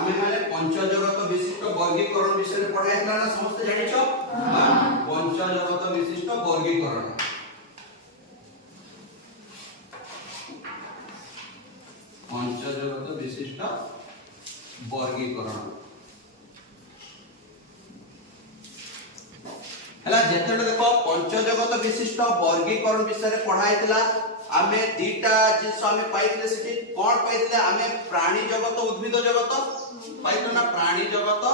आमे माने पंचजगत विशिष्ट वर्गीकरण विषय में पढ़ाई ना समस्त जानिछो पंचजगत विशिष्ट वर्गीकरण पंचजगत विशिष्ट वर्गीकरण हला जेतेले देखो पंचजगत विशिष्ट वर्गीकरण विषय में पढ़ाई आमे दीटा जिस आमे पाइतले सेठी कोन पाइतले आमे प्राणी जगत उद्भिद जगत पाइतो ना प्राणी जगत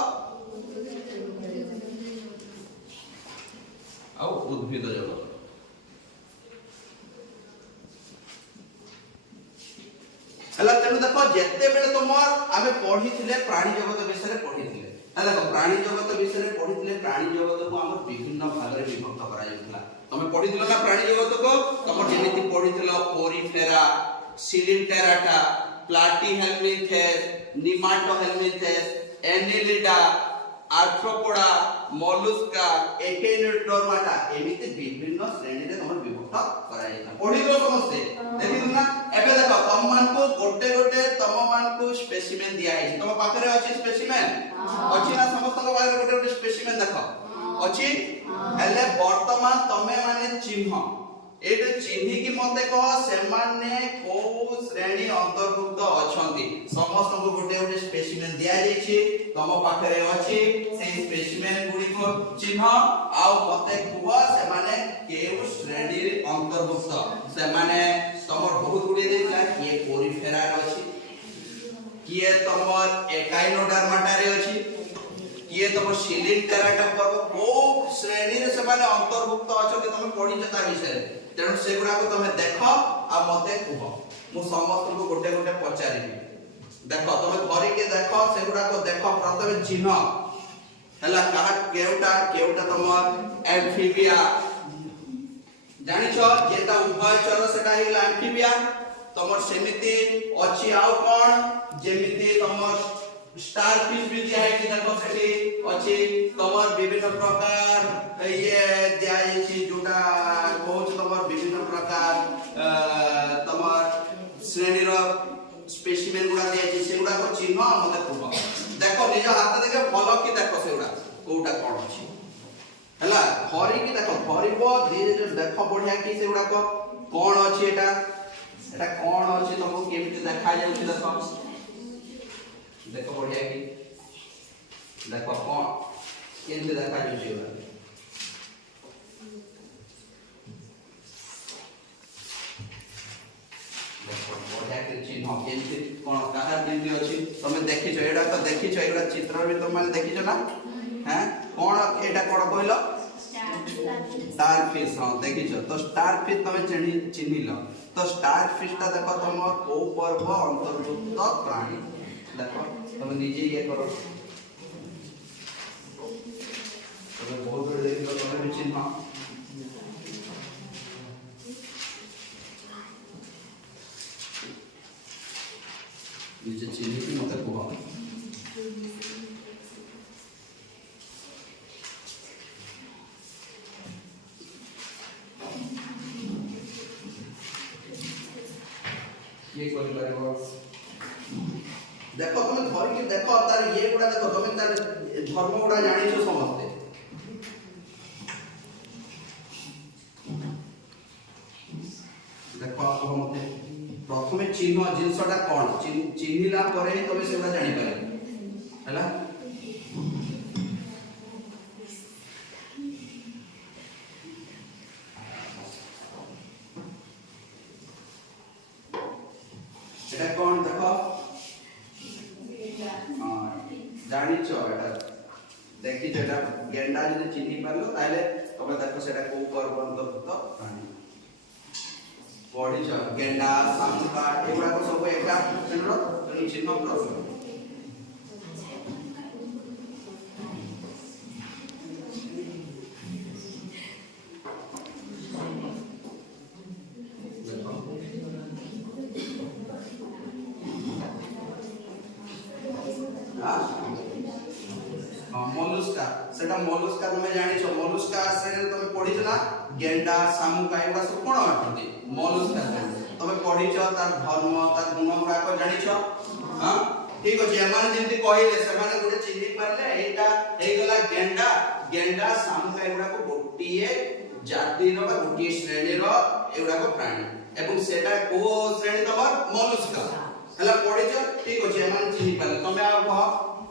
आ उद्भिद जगत हला तेनु देखो जेते बेले तुमर आमे पढिथिले प्राणी जगत विषय रे पढिथिले हला देखो प्राणी जगत विषय रे पढिथिले प्राणी जगत को हमर विभिन्न भाग रे विभक्त करा जायथला तमे पढिथिलो ना प्राणी जगत को तमर जेमिति पढिथिलो पोरिफेरा सिलिंटेराटा प्लाटीहेल्मिन्थेस निमाटोहेल्मिन्थेस एनिलिडा आर्थ्रोपोडा मोलुस्का एकेनोडर्माटा एमिति विभिन्न श्रेणी रे तमर विभक्त करा जायथा पढिलो समस्ते देखिथु ना एबे देखो तम मान को गोटे गोटे तम मान को स्पेसिमेन दिया है तम पाखरे अछि स्पेसिमेन अछि ना समस्त को पाखरे गोटे गोटे स्पेसिमेन देखो अछि हेले वर्तमान तमे माने चिन्ह एटे चिन्ह की मते कह से माने को श्रेणी अंतर्भुक्त अछंती समस्त को गोटे गोटे स्पेसिमेन दिया जायछि तम पाखरे अछि से स्पेसिमेन गुडी को चिन्ह आ मते कुवा से माने केउ श्रेणी रे अंतर्भुक्त से माने तमर बहुत गुडी देला किए पोरिफेरा अछि किए तमर एकाइनोडर्माटा रे अछि किए तमर सिलिंटेराटा पर को श्रेणी रे से माने अंतर्भुक्त अछंती तमे पढि जता विषय तेणु सेगुड़ा को तमे देखो आ मते कुह मु समस्त को गोटे गोटे पचारिबी देखो तमे घरे के देखो सेगुड़ा को देखो प्रथमे चिन्ह हला कहा केउटा तमर एम्फीबिया जानिछो जेता उभयचर सेटा हिला एम्फीबिया तमर सेमिति अछि आउ कोन जेमिति तमर स्टारफिश भी दिया है कि देखो सेठी अछि तमर विभिन्न प्रकार ये दिया अछि जोटा बहुत तमर विभिन्न प्रकार तमर श्रेणी रो स्पेसिमेन गुडा दिया अछि सेगुडा को चिन्ह मते कहबो देखो निज हाथ देखे फलो की देखो सेगुडा कोउटा कोन अछि हला हरि की देखो हरिबो धीरे देखो बढ़िया की सेगुडा को कोन अछि एटा कोन अछि तुमको केमिति देखा जाउछि देखो देखो बढ़िया की देखो कौन केंद्र देखा जो जीवन देखो बढ़िया की चिन्ह केंद्र कौन कहा केंद्र अछि तमे देखि छ एडा तो देखि छ एडा चित्र भी तुम माने देखि छ ना हैं कौन एडा कोन कहलो स्टारफिश हां देखि छ तो स्टारफिश तमे चिन्हिलो तो स्टारफिश ता देखो तुम को पर्व अंतर्भुक्त प्राणी देखो तुम निजे ये करो तुम बहुत बड़े देखो तुम भी चिन्ह निजे चिन्ह की मत को ये कोई बारे देखो तुम घर के देखो तार ये गुडा देखो तुम तार धर्म गुडा जानि छ समझते देखो आप मते प्रथमे चिन्ह जिंसटा कोन चिन्हिला परे तबे सेटा जानि पारे हला एटा कोन देखो जानि छ एटा देखि छ एटा गेंडा जदि चिन्हि पारलो ताले तबे देखो सेटा को पर्व अंतर्भुक्त प्राणी पढि छ गेंडा सामुका एगुडा को सब एका चिन्ह चिन्ह प्रश्न मोलस्का सेटा मोलस्का तुम जानि छ मोलस्का श्रेणी तुम पढि छ ना गेंडा सामुका एगुडा सब कोन आठती मोलस्का तुम पढि छ तार धर्म तार गुण गुडा को जानि छ हां ठीक अछि एमान जेंति कहिले सेमाने गुटे चिन्हि पारले एटा हे गला गेंडा गेंडा शामुका एगुडा को गोटिए जाति रो गोटिए श्रेणी रो एगुडा को प्राणी एवं सेटा को श्रेणी तमर मनुष्य हला पढिछ ठीक अछि एमान चिन्हि पारले तमे आ कह